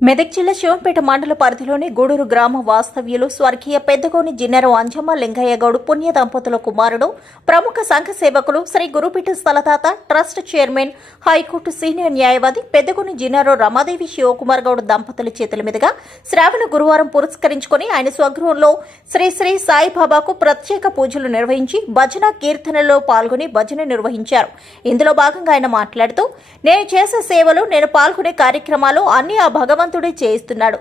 మెదక్ జిల్లా శివంపేట మండల పరిధిలోని గూడూరు గ్రామ వాస్తవ్యులు స్వర్గీయ పెద్దగోని జిన్నెర అంజమ్మ లింగయ్యగౌడ్ పుణ్య దంపతుల కుమారుడు ప్రముఖ సంఘ సేవకులు Shri Gurupeetha స్థలదాత trust chairman high court senior న్యాయవాది పెద్దగోని జిన్నారో రమాదేవి శివకుమార్ గౌడ్ దంపతుల చేతుల మీదుగా శ్రావణ గురువారం పురస్కరించుకొని ఆయన స్వగృహంలో శ్రీ శ్రీ సాయిబాబాకు ప్రత్యేక పూజలు నిర్వహించి భజన కీర్తనలో పాల్గొని భజన నిర్వహించారు. ఇందులో భాగంగా ఆయన మాట్లాడుతూ నేను చేసే సేవలు నేను పాల్గొనే కార్యక్రమాలు అన్ని ఆ భగవంతుడే చేయిస్తున్నాడు.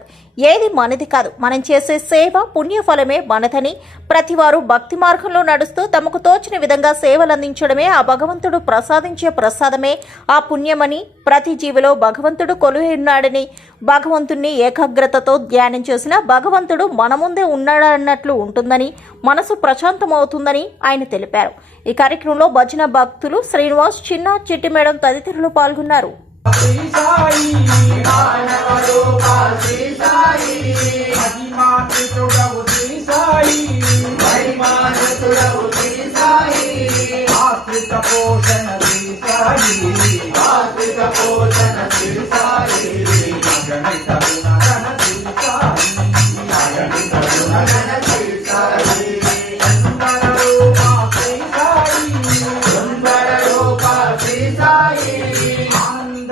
ఏది మనది కాదు. మనం చేసే సేవ పుణ్యఫలమే మనదని ప్రతివారు భక్తి మార్గంలో నడుస్తూ తమకు తోచిన విధంగా సేవలు అందించడమే ఆ భగవంతుడు ప్రసాదించే ప్రసాదమే. ఆ పుణ్యమని ప్రతి జీవిలో భగవంతుడు కొలువున్నాడని భగవంతుణ్ణి ఏకాగ్రతతో ధ్యానం చేసిన భగవంతుడు మన ముందే ఉన్నాడన్నట్లు ఉంటుందని మనసు ప్రశాంతమవుతుందని ఆయన తెలిపారు. ఈ కార్యక్రమంలో భజన భక్తులు శ్రీనివాస్ చిన్న చిట్టి మేడం తదితరులు పాల్గొన్నారు. మహిమాన్వితుడవు శ్రీ సాయి ఆశ్రిత పోషణ సాయి ఆశ్రిత పోషణ సాయి గణిత గుణగణ సాయి గణిత గుణగణ సాయి సుందర రూప సాయి సుందర రూప సాయి ఆనంద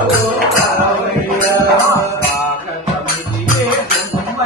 Oh.